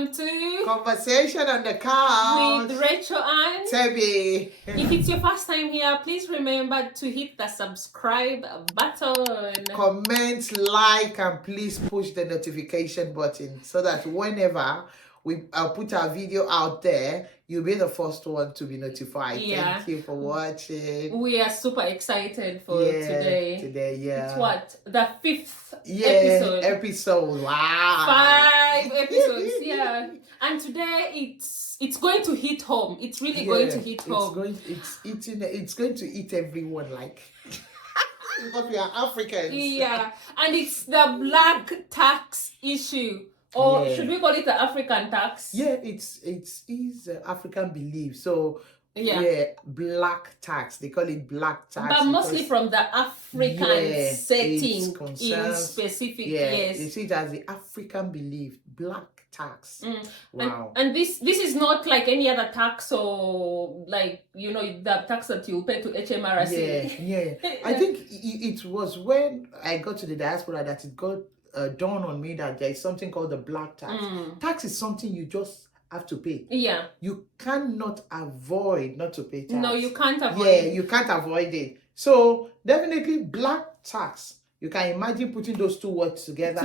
welcome to Conversation on the Couch with Rachel and Tebi. If it's your first time here, please remember to hit the subscribe button. Comment, like, and please push the notification button so that whenever I'll put our video out there, you'll be the first one to be notified. Yeah. Thank you for watching. We are super excited for today. Yeah. It's what? The 5th episode. Episode. Wow. 5 episodes, yeah. And today it's going to hit home. It's really going to hit home. It's going to eat everyone like because we are Africans. Yeah. And it's the black tax issue. Or should we call it the African tax? Yeah, it's African belief. So black tax. They call it black tax. But mostly from the African setting in specific. They see it as the African belief, black tax. Wow. And this is not like any other tax or like, the tax that you pay to HMRC. Yeah. I think it was when I got to the diaspora that it got dawned on me that there is something called the black tax. Tax is something you just have to pay. Yeah. You cannot avoid not to pay tax. No, you can't avoid it. Yeah, you can't avoid it. So definitely black tax. You can imagine putting those two words together.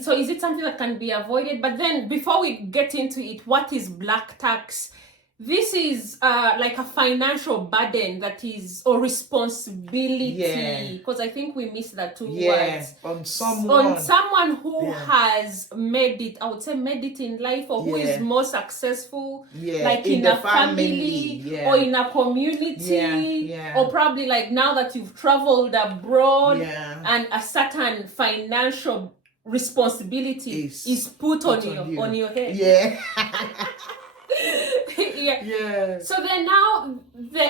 So is it something that can be avoided? But then before we get into it, what is black tax? This is like a financial burden that is, or responsibility, because I think we missed that two words. On someone who has made it, I would say made it in life, or who is more successful, like in a family or in a community, or probably like now that you've traveled abroad and a certain financial responsibility is put on your head. Yeah. So then now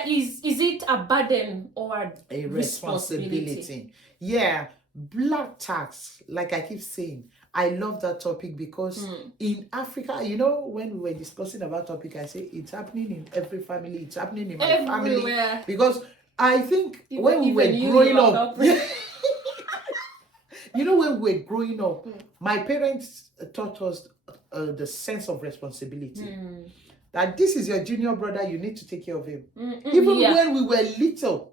is it a burden or a responsibility? Yeah. Black tax, like I keep saying, I love that topic because in Africa, when we were discussing about topic, I say it's happening in every family, it's happening in my family. Because I think when we were growing up, when we were growing up, my parents taught us the sense of responsibility. That this is your junior brother, you need to take care of him. Even when we were little,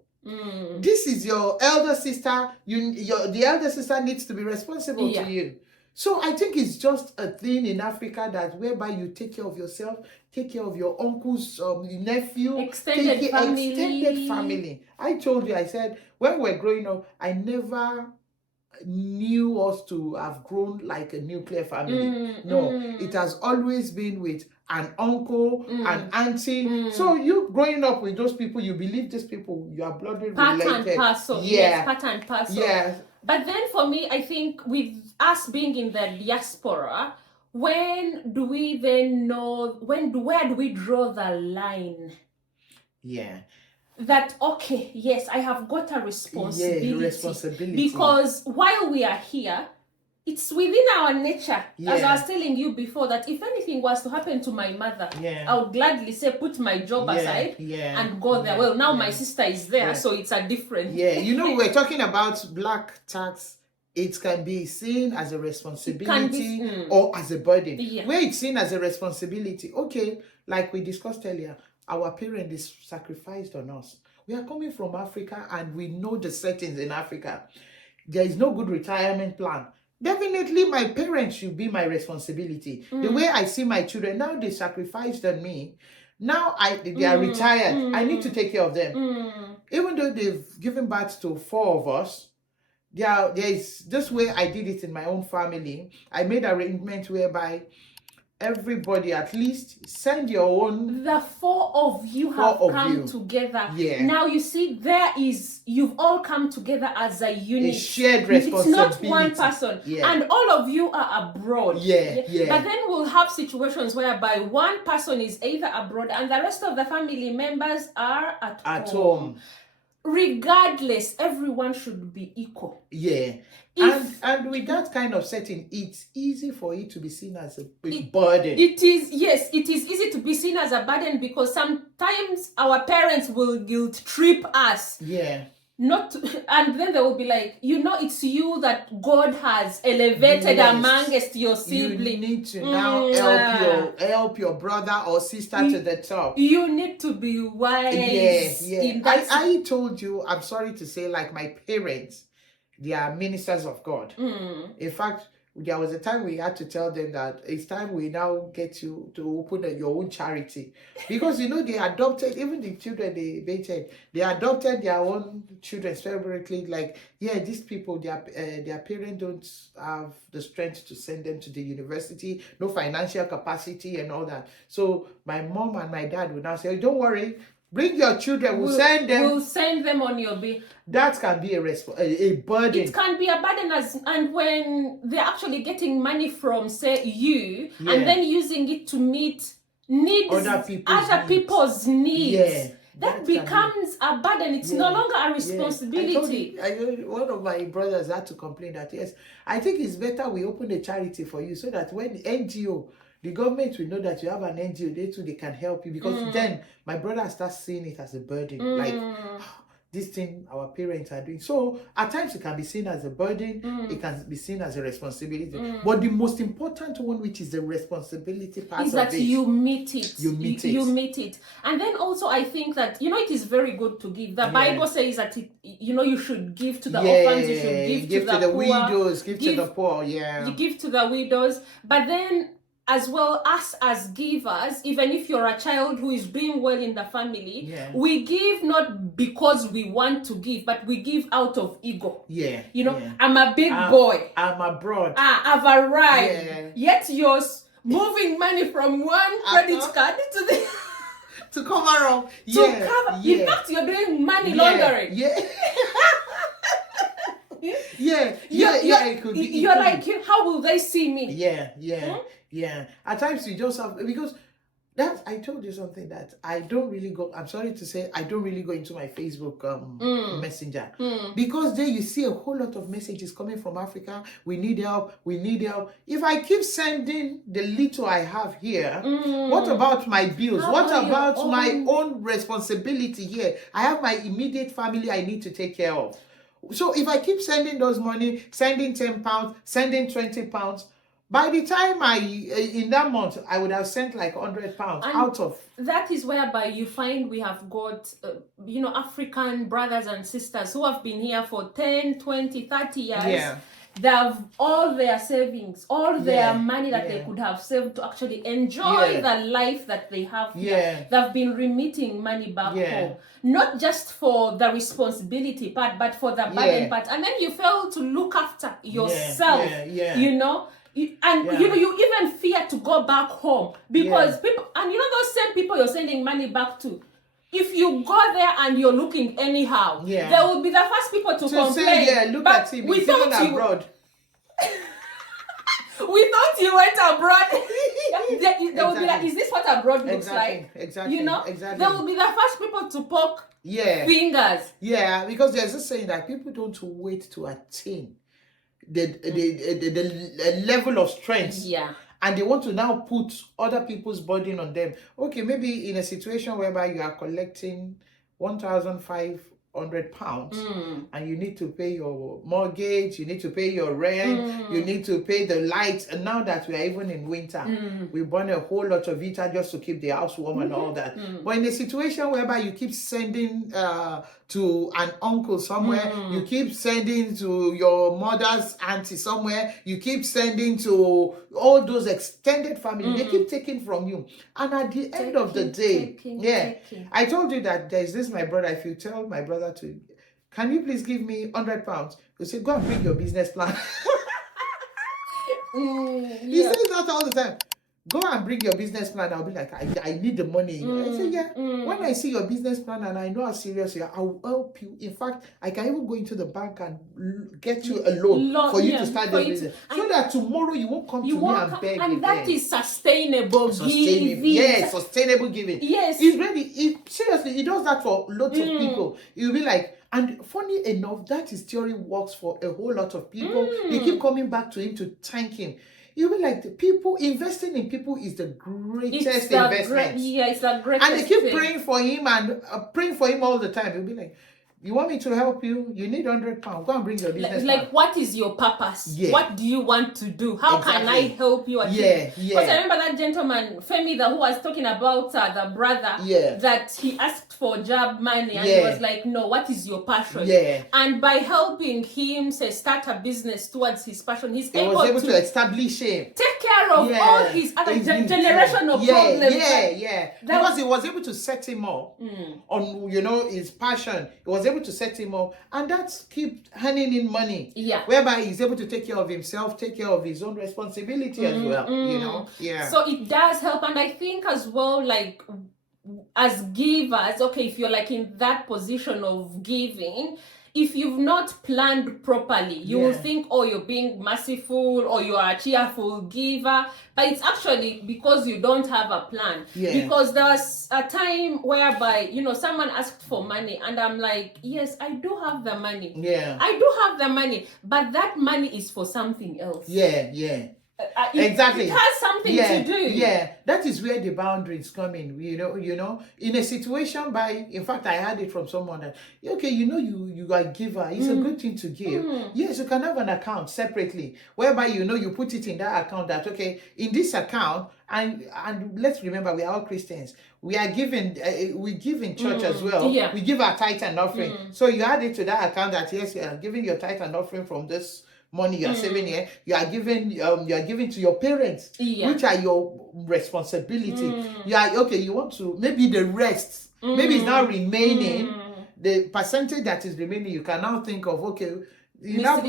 this is your elder sister, the elder sister needs to be responsible to you. So I think it's just a thing in Africa that whereby you take care of yourself, take care of your uncle's nephew, extended family. I told you, I said, when we were growing up, I never knew us to have grown like a nuclear family. It has always been with an uncle, an auntie. So you growing up with those people, you believe these people, you are blood related. Part and parcel. Yes, part and parcel. Yeah. But then for me, I think with us being in the diaspora, when do we then know, where do we draw the line? Yeah. That, okay, yes, I have got a responsibility. Yeah, responsibility. Because while we are here, it's within our nature. As I was telling you before, that if anything was to happen to my mother, I would gladly say, put my job aside and go there. Well, now my sister is there, so it's a different... Yeah, we're talking about black tax. It can be seen as a responsibility or as a burden. Where it's seen as a responsibility, okay, like we discussed earlier, our parent is sacrificed on us. We are coming from Africa and we know the settings in Africa. There is no good retirement plan. Definitely my parents should be my responsibility. The way I see my children, now they sacrificed on me. Now they are retired. I need to take care of them. Even though they've given birth to 4 of us, there is this way I did it in my own family. I made arrangements whereby everybody at least send your own. The 4 of you have come together. Now you see, you've all come together as a unit. A shared responsibility. It's not one person. And all of you are abroad. But then we'll have situations whereby one person is either abroad and the rest of the family members are at home. Regardless, everyone should be equal. And with that kind of setting, it's easy for it to be seen as a burden. It is easy to be seen as a burden because sometimes our parents will guilt trip us. And then they will be like, it's you that God has elevated amongst your siblings. You need to now help your brother or sister to the top. You need to be wise. In that I told you, I'm sorry to say, like my parents, they are ministers of God. In fact, there was a time we had to tell them that it's time we now get you to open your own charity, because they adopted, even the children they adopted their own children separately. Like, these people, their parents don't have the strength to send them to the university, no financial capacity and all that. So my mom and my dad would now say, don't worry, bring your children. We'll send them on your bill. That can be a burden. It can be a burden, and when they're actually getting money from, say, you, and then using it to meet other people's needs. That becomes a burden. It's no longer a responsibility. I know one of my brothers had to complain that, yes, I think it's better we open a charity for you, so that when the NGO, the government will know that you have an NGO, they can help you. Because then my brother starts seeing it as a burden. Like, this thing our parents are doing. So at times it can be seen as a burden, it can be seen as a responsibility. But the most important one, which is the responsibility part, is that you meet it. You meet it. And then also I think that, it is very good to give. The Bible says that, you should give to the orphans, you should give to the poor, widows, give to the poor. You give to the widows. But then, as well, us as givers, even if you're a child who is doing well in the family, we give not because we want to give, but we give out of ego. I'm a big boy. I'm abroad. I've arrived. Yet you're moving money from one credit card to the... to cover up. cover. In fact, you're doing money laundering. It could be. You're like, how will they see me? At times you just have, because that, I told you something that I don't really go, I'm sorry to say, I don't really go into my Facebook messenger, because there you see a whole lot of messages coming from Africa. We need help. If I keep sending the little I have here, what about my bills? What about my own responsibility here? I have my immediate family I need to take care of. So if I keep sending those money, sending £10, sending £20, by the time in that month, I would have sent like £100 out of. That is whereby you find we have got, African brothers and sisters who have been here for 10, 20, 30 years. They have all their savings, all their money that they could have saved to actually enjoy the life that they have here. They've been remitting money back home. Not just for the responsibility part, but for the burden part. And then you fail to look after yourself, you even fear to go back home because people, and those same people you're sending money back to, if you go there and you're looking anyhow, they will be the first people to complain. Say, look at him, he's even abroad. We thought you went abroad. They will be like, is this what abroad looks like? Exactly. They will be the first people to poke fingers. Because there's this saying that people don't wait to attain the level of strength. And they want to now put other people's burden on them. Okay, maybe in a situation whereby you are collecting £1,500 and you need to pay your mortgage, you need to pay your rent, you need to pay the lights. And now that we are even in winter, we burn a whole lot of heater just to keep the house warm and all that. But in a situation whereby you keep sending to an uncle somewhere, you keep sending to your mother's auntie somewhere, you keep sending to all those extended family, they keep taking from you. And at the end of the day, I told you that there's this, my brother, if you tell my brother to, can you please give me £100? You say, go and bring your business plan. He says that all the time. Go and bring your business plan. I'll be like, I need the money. I say, when I see your business plan and I know how serious you are, I'll help you. In fact, I can even go into the bank and get you a loan for you to start the business. So that tomorrow you won't come to me and beg again. And that is sustainable giving. Yes, sustainable giving. Yes. It's ready. Seriously, he does that for lots of people. You'll be like, and funny enough, that his theory works for a whole lot of people. They keep coming back to him to thank him. You'll be like, the people, investing in people is the greatest investment. It's the greatest. And they keep praying for him and praying for him all the time. You'll be like, You want me to help you? You need £100. Go and bring your business. Like what is your purpose? What do you want to do? How can I help you achieve? Because I remember that gentleman, Femi, who was talking about the brother that he asked for job money and he was like, no, what is your passion? And by helping him say start a business towards his passion, he was able to establish him, take care of all his other generational problems. Because he was able to set him up on, you know, his passion. He was able to set him up, and that's keep earning in money. Whereby he's able to take care of himself, take care of his own responsibility as well. You know, So it does help, and I think as well, like as givers, okay, if you're like in that position of giving, if you've not planned properly, you will think, oh, you're being merciful or you are a cheerful giver, but it's actually because you don't have a plan. Because there was a time whereby, you know, someone asked for money and I'm like, yes, I do have the money. I do have the money, but that money is for something else. Exactly. It has something to do. That is where the boundaries come in. You know, in a situation in fact, I heard it from someone that, okay, you know, you are a giver. It's a good thing to give. Yes, you can have an account separately, whereby, you know, you put it in that account that, okay, in this account, and let's remember, we are all Christians. We are giving, we give in church as well. We give our tithe and offering. So you add it to that account that, yes, you are giving your tithe and offering from this money you are saving here. You are giving to your parents, which are your responsibility. You are, okay, you want to, maybe the rest, maybe it's now remaining, the percentage that is remaining, you can now think of, okay, you now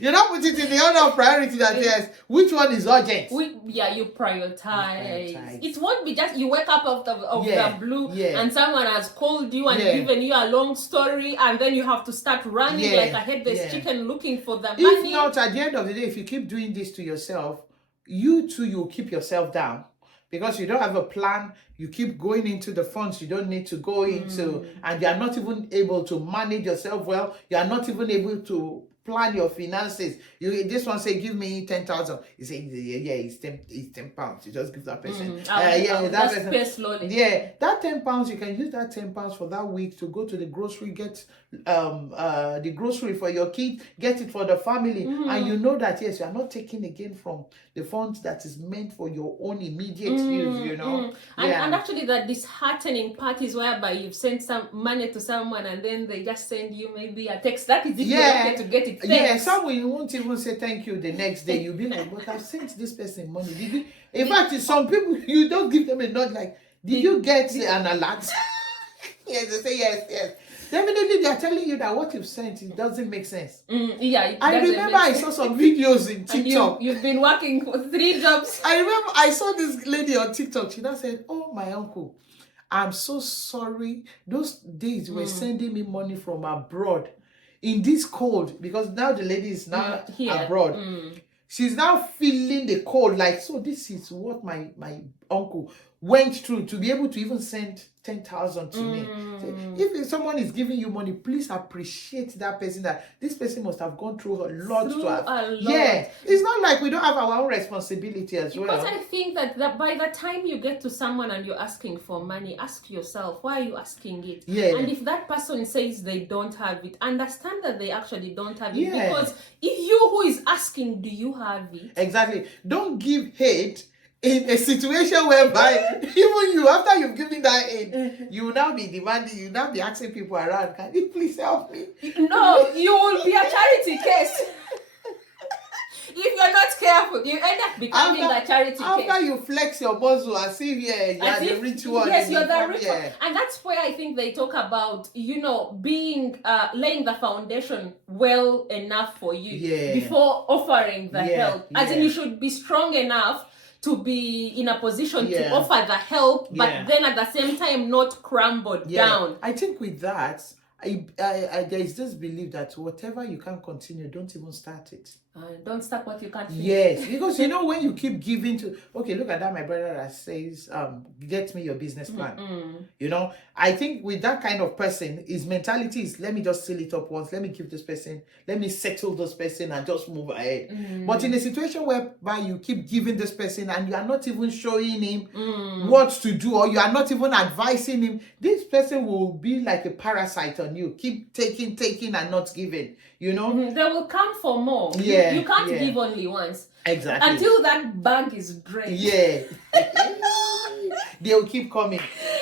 you now put it in the order of priority that yes, which one is urgent? You prioritize. It won't be just you wake up of the blue and someone has called you and given you a long story and then you have to start running like a headless chicken looking for the money. If not, at the end of the day, if you keep doing this to yourself, you too, you'll keep yourself down. Because you don't have a plan, you keep going into the funds you don't need to go into, and you are not even able to manage yourself well. You are not even able to plan your finances. You this one say, give me 10,000. You say, it's 10 pounds. You just give that person. That person. Pay slowly. That 10 pounds, you can use that 10 pounds for that week to go to the grocery, get the grocery for your kids, get it for the family, and you know that yes, you are not taking again from the funds that is meant for your own immediate use. You know, and actually, the disheartening part is whereby you've sent some money to someone and then they just send you maybe a text. That is if you're okay to get it. Someone you won't even say thank you the next day. You'll be like, but I've sent this person money. Did you? In fact, some people you don't give them a nod like, did you get an alert? Yes, they say yes. Definitely, they are telling you that what you've sent, it doesn't make sense. I remember I saw some videos in TikTok. You've been working for 3 jobs. I remember I saw this lady on TikTok. She now said, oh, my uncle, I'm so sorry. Those days you were sending me money from abroad in this cold, because now the lady is now abroad. She's now feeling the cold, like, so this is what my uncle went through to be able to even send 10,000 to me. So if someone is giving you money, please appreciate that person, that this person must have gone through a lot. It's not like we don't have our own responsibility as well. Because I think that by the time you get to someone and you're asking for money, ask yourself, why are you asking it? And if that person says they don't have it, understand that they actually don't have it. Because if you who is asking, do you have it? Exactly. Don't give hate in a situation whereby even you, after you've given that aid, you will now be demanding, you will now be asking people around, can you please help me? No, you will be a charity case. If you're not careful, you end up becoming a charity case. After you flex your muscle and see you are the rich one. Yes, you're the rich one. And that's where I think they talk about, being, laying the foundation well enough for you before offering the help. As in, you should be strong enough to be in a position to offer the help, but then at the same time not crumbled down. I think with that, there is this belief that whatever you can't continue, don't even start it. Don't start what you can't finish. Yes, because you know when you keep giving to, okay, look at that, my brother that says, get me your business plan. You know, I think with that kind of person, his mentality is, let me just seal it up once, let me give this person, let me settle this person and just move ahead. But in a situation whereby you keep giving this person and you are not even showing him what to do, or you are not even advising him, this person will be like a parasite on you. Keep taking and not giving, you know. They will come for more. Yeah, you can't give only once. Exactly. Until that bag is drained. Yeah. They'll keep coming.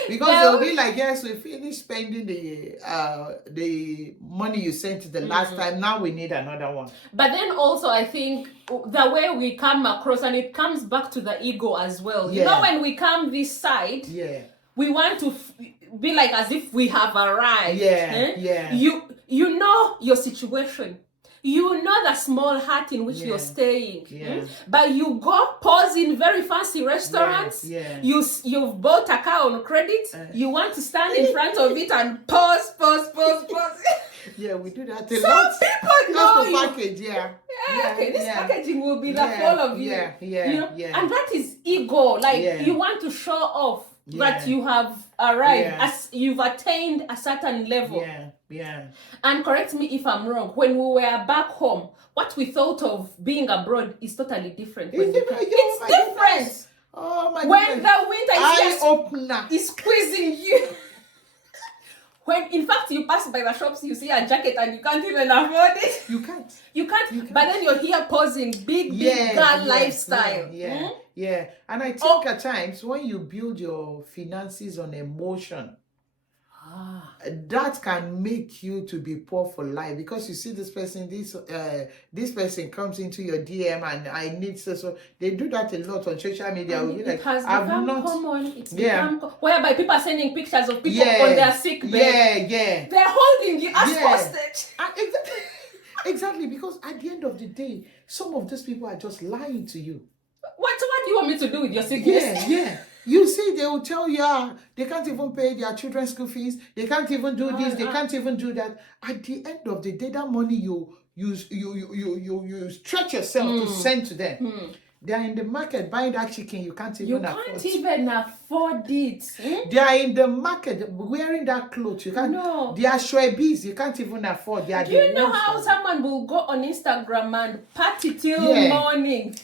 Because they'll be like, yes, we finished spending the money you sent the last time. Now we need another one. But then also, I think the way we come across, and it comes back to the ego as well. You know, when we come this side, we want to be like as if we have arrived. You know your situation. You know the small hut in which you're staying. But you go pause in very fancy restaurants. You've bought a car on credit. You want to stand in front of it and pause. Yeah, we do that a lot. lot. Some people know you. Package, okay, this packaging will be the fall of you. You know? And that is ego. Like you want to show off that you have arrived, as you've attained a certain level. And correct me if I'm wrong, when we were back home, what we thought of being abroad is totally different. It's different. Oh my when goodness. The winter is squeezing you. When in fact you pass by the shops, you see a jacket and you can't even afford it. You can't. But then you're here pausing big girl lifestyle. And I think at times when you build your finances on emotion, that can make you to be poor for life, because you see this person, this person comes into your DM and I need so they do that a lot on social media. It has become common. It's become whereby people are sending pictures of people on their sick bed. They're holding you as hostage. Exactly, because at the end of the day, some of these people are just lying to you. What do you want me to do with your sickness? You see, they will tell you they can't even pay their children's school fees. They can't even do this. They can't even do that. At the end of the day, that money you stretch yourself to send to them. They are in the market buying that chicken. You can't even afford it. They are in the market wearing that clothes. You can't. No. They are shwebis. You can't even afford. They are. Do you know how someone will go on Instagram and party till morning?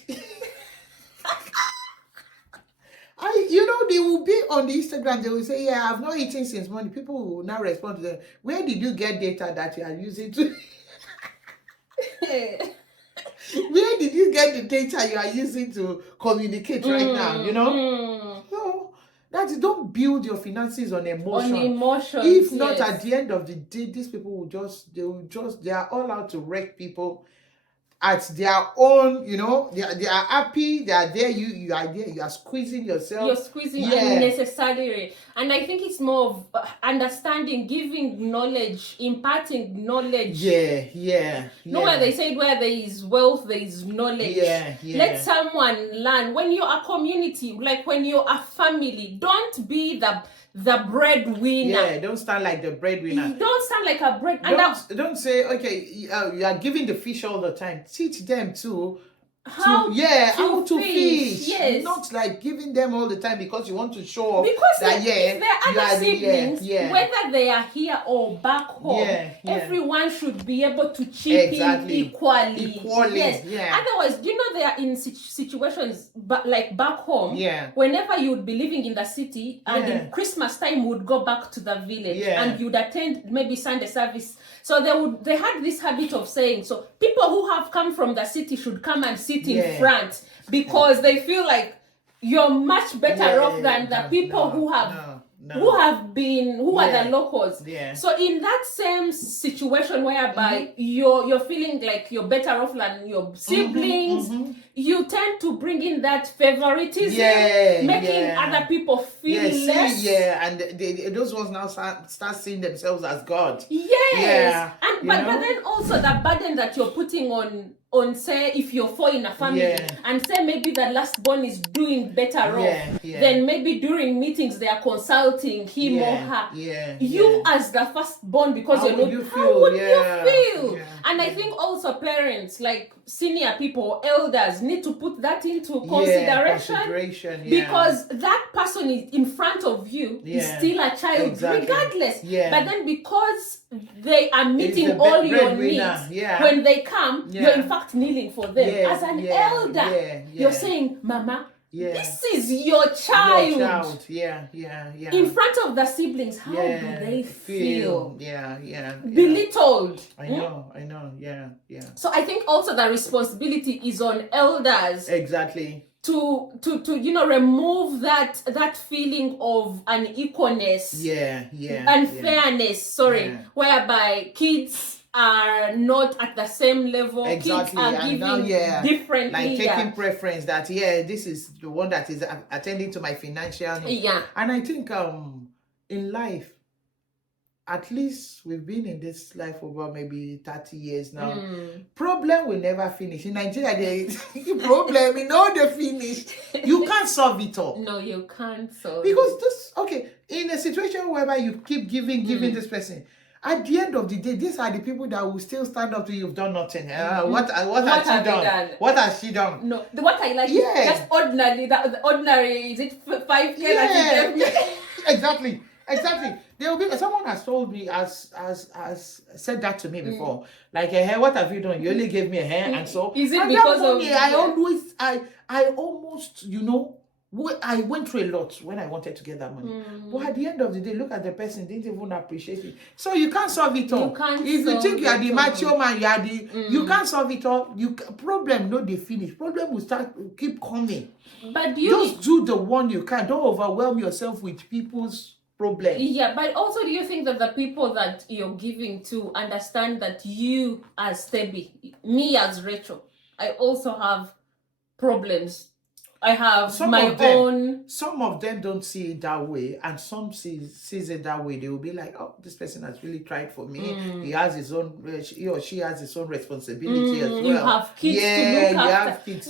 They will be on the Instagram. They will say, I've not eaten since morning. People will now respond to them. Where did you get data that you are using to? Where did you get the data you are using to communicate right now? So don't build your finances on emotion. If not, at the end of the day, these people they are all out to wreck people at their own, they are happy, they are there, you are there, you are squeezing yourself. You're squeezing unnecessarily. And I think it's more of understanding, giving knowledge, imparting knowledge. Where they said where there is wealth, there is knowledge. Let someone learn. When you're a community, like when you're a family, don't be the breadwinner. Don't stand like the breadwinner. Don't stand like a bread. Don't say, okay, you are giving the fish all the time. Teach them to how to fish. Yes. Not like giving them all the time because you want to show off. Because if there are other siblings, whether they are here or back home, everyone should be able to chip in equally. Otherwise, they are in situations like back home. Whenever you would be living in the city and in Christmas time would go back to the village and you'd attend maybe Sunday service. So they had this habit of saying, so people who have come from the city should come and sit in front because they feel like you're much better off than the people who are the locals. So in that same situation whereby you're feeling like you're better off than your siblings, you tend to bring in that favoritism, making other people feel less. And those ones now start seeing themselves as God. But then also the burden that you're putting on say if you're four in a family and say maybe the last born is doing better off, then maybe during meetings they are consulting him or her. You as the first born, because how would you feel? And And I think also parents, like senior people, elders, need to put that into consideration. Because that person is in front of you is still a child, regardless. But then because they are meeting all your needs, when they come, you're in fact kneeling for them. As an elder, you're saying, Mama, this is your child. In front of the siblings, how do they feel? Belittled. I know. So I think also the responsibility is on elders. Exactly. To remove that feeling of unequalness. Unfairness, whereby kids are not at the same level. Kids are giving differently. Like taking preference that, this is the one that is attending to my financial needs. And I think in life, at least we've been in this life over maybe 30 years now. Problem will never finish. In Nigeria, the problem, they finish. You can't solve it all. No, you can't solve because in a situation whereby you keep giving this person, at the end of the day, these are the people that will still stand up to you. You've done nothing. What has she done? What has she done? No, what I like is just ordinary. The ordinary, is it 5K? Exactly. There will be someone has told me has said that to me before. Like, what have you done? You only gave me a hair, and so is it because of I almost I went through a lot when I wanted to get that money. But at the end of the day, look at the person, didn't even appreciate it. So you can't solve it all. If you think you are the macho man, you are you can't solve it all. Problem no they finish. Problem will keep coming. But just do the one you can. Don't overwhelm yourself with people's problem. But also, do you think that the people that you're giving to understand that you as Tebi, me as Rachel, I also have problems? I have my own. Some of them don't see it that way, and some sees it that way. They will be like, "Oh, this person has really tried for me. He has his own. He or she has his own responsibility as well. You have kids to look after. Have kids.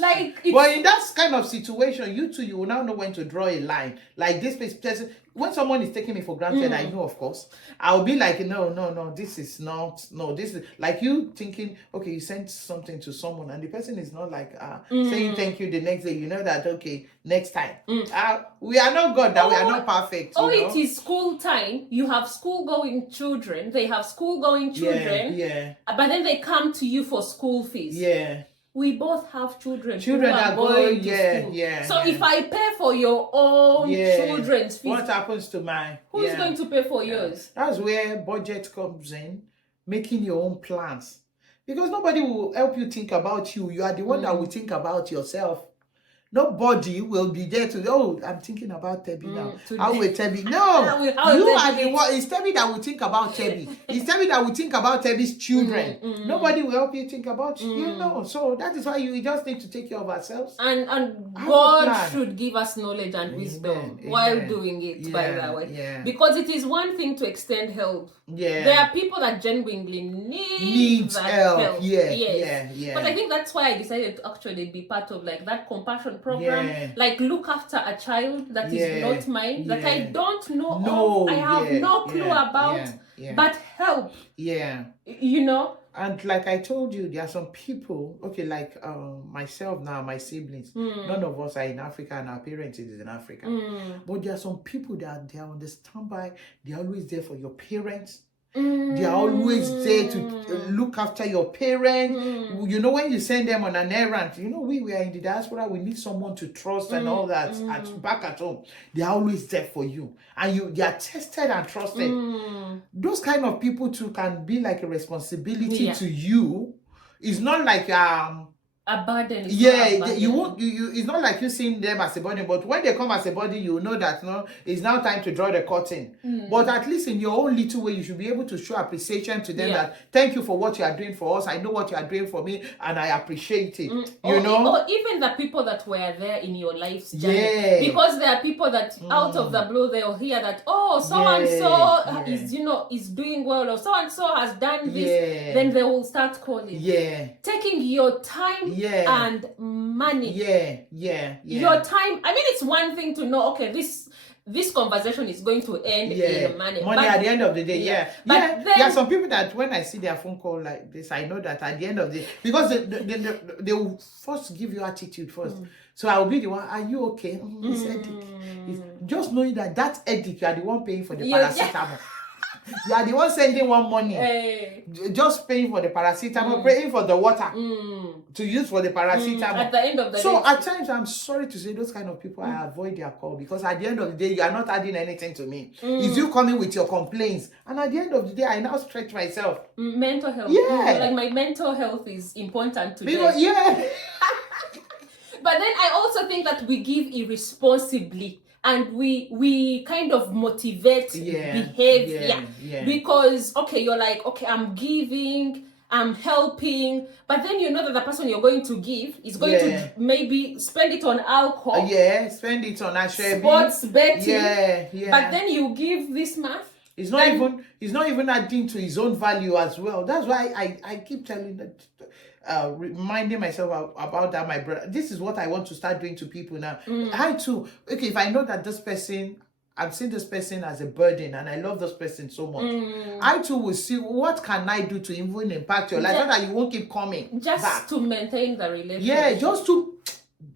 But in that kind of situation, you will now know when to draw a line. Like this person, when someone is taking me for granted, I know, of course, I'll be like, no, this is not. No, this is like you thinking, okay, you sent something to someone, and the person is not like saying thank you the next day. You know that, okay, next time. We are not God, that we are not perfect. It is school time. You have school-going children. They have school-going children. But then they come to you for school fees. We both have children who are going to school. So if I pay for your own children's fees, what happens to mine? Who's going to pay for yours? That's where budget comes in, making your own plans. Because nobody will help you think about you. You are the one that will think about yourself. Nobody will be there to, I'm thinking about Tebi now. How will Tebi? No, you are the one. It's Tebi that will think about Tebi. It's Tebi that will think about Tebi's children. Nobody will help you think about you. So that is why you just need to take care of ourselves. And God should give us knowledge and wisdom while doing it, by the way. Because it is one thing to extend help. There are people that genuinely need that help. But I think that's why I decided to actually be part of like that compassion program, like look after a child that is not mine, that I don't know of, I have no clue about, but help. And like I told you, there are some people, like myself now, my siblings, none of us are in Africa and our parents is in Africa. But there are some people that they are on the standby, they're always there for your parents. They are always there to look after your parents. When you send them on an errand, we are in the diaspora, we need someone to trust and all that. Back at home, they are always there for you. And they are tested and trusted. Those kind of people too can be like a responsibility to you. It's not like a burden. You won't. It's not like you seeing them as a burden, but when they come as a burden, you know that it's now time to draw the curtain. But at least in your own little way, you should be able to show appreciation to them that thank you for what you are doing for us. I know what you are doing for me, and I appreciate it. Or even the people that were there in your life's journey. Because there are people that out of the blue they'll hear that so and so is doing well, or so and so has done this. Then they will start calling. Taking your time. And money. Your time. I mean, it's one thing to know, okay, this this conversation is going to end in money. At the end of the day, But there are some people that when I see their phone call like this, I know that at the end of the day, because they will first give you attitude first. So I will be the one, are you okay? It's headache. Just knowing that headache, you are the one paying for the paracetamol. You are the one sending one money. Just paying for the paracetamol, paying for the water to use for the paracetamol. At the end of the day. So at times, I'm sorry to say, those kind of people, I avoid their call, because at the end of the day, you are not adding anything to me. It's you coming with your complaints. And at the end of the day, I now stretch myself. Mental health. Like my mental health is important to me. But then I also think that we give irresponsibly. And we kind of motivate behavior because, okay, you're like, okay, I'm giving, I'm helping, but then you know that the person you're going to give is going to maybe spend it on alcohol. Spend it on sports betting. But then you give this man. It's not even adding to his own value as well. That's why I keep telling that. Reminding myself about that, my brother. This is what I want to start doing to people now. I too, okay, if I know that this person, I've seen this person as a burden and I love this person so much, I too will see what can I do to even impact your life so that you won't keep coming back. To maintain the relationship.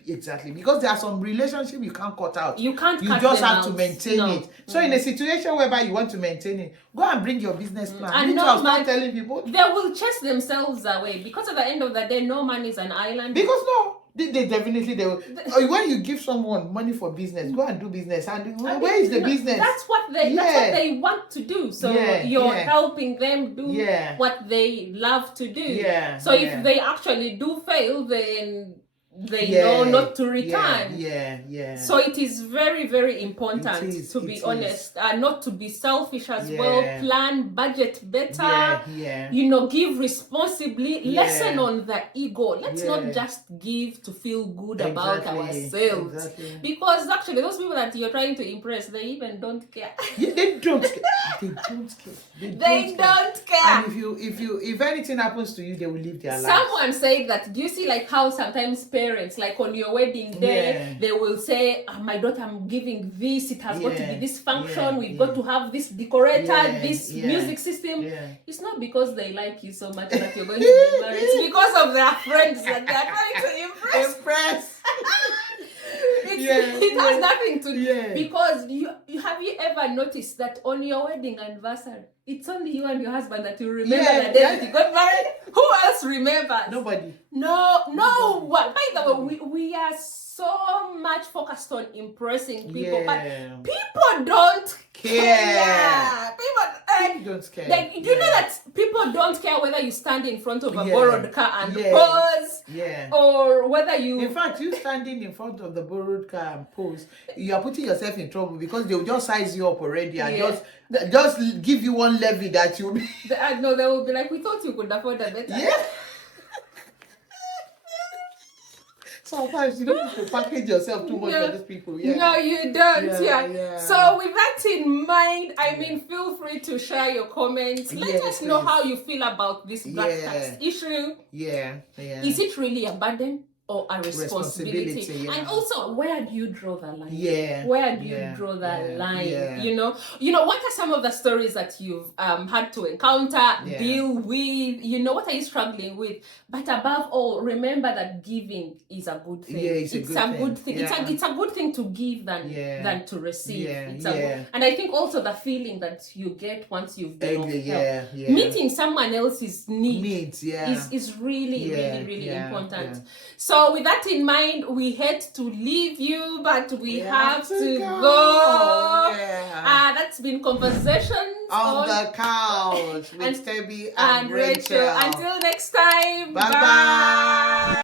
Exactly, because there are some relationships you can't cut out. You just have to maintain it. So in a situation whereby you want to maintain it, go and bring your business plan. And start telling people they will chase themselves away, because at the end of the day, no man is an island. Because they definitely will. When you give someone money for business, go and do business. And where is the business? That's what they want to do. So you're helping them do what they love to do. So if they actually do fail, then they know not to return. So it is very, very important to be honest, not to be selfish as well. Plan, budget better. Give responsibly. Lessen on the ego. Let's not just give to feel good about ourselves. Because actually, those people that you're trying to impress, they even don't care. They don't care. They don't care. And if anything happens to you, they will live their lives. Someone said that. Do you see like how sometimes parents, like on your wedding day, they will say, my daughter, I'm giving this, it has got to be this function, we've got to have this decorator, this music system. It's not because they like you so much that you're going to be married. It's because of their friends that they're trying to impress. It has nothing to do. Because have you ever noticed that on your wedding anniversary, it's only you and your husband that you remember the day that you got married? Who else remembers? Nobody. No. Well, by the way, we are so much focused on impressing people, but people don't care. People don't care. Like, do you know that people don't care whether you stand in front of a borrowed car and pose, or whether you... In fact, you standing in front of the borrowed car and pose, you are putting yourself in trouble, because they will just size you up already and just give you one levy that you... No, they will be like, we thought you could afford a better. Sometimes you don't have to package yourself too much for these people. No, you don't. So with that in mind, I mean, feel free to share your comments. Let us know how you feel about this black tax issue. Is it really a burden or a responsibility? And also, where do you draw the line? Where do you draw the line? You know, what are some of the stories that you've had to encounter, deal with? What are you struggling with? But above all, remember that giving is a good thing. It's a good thing. It's a good thing to give than to receive. And I think also the feeling that you get once you've been of help. Meeting someone else's needs is really, really important. So with that in mind, we hate to leave you, but we have to go. That's been Conversations on the Couch with Debbie and Rachel. Until next time. Bye-bye.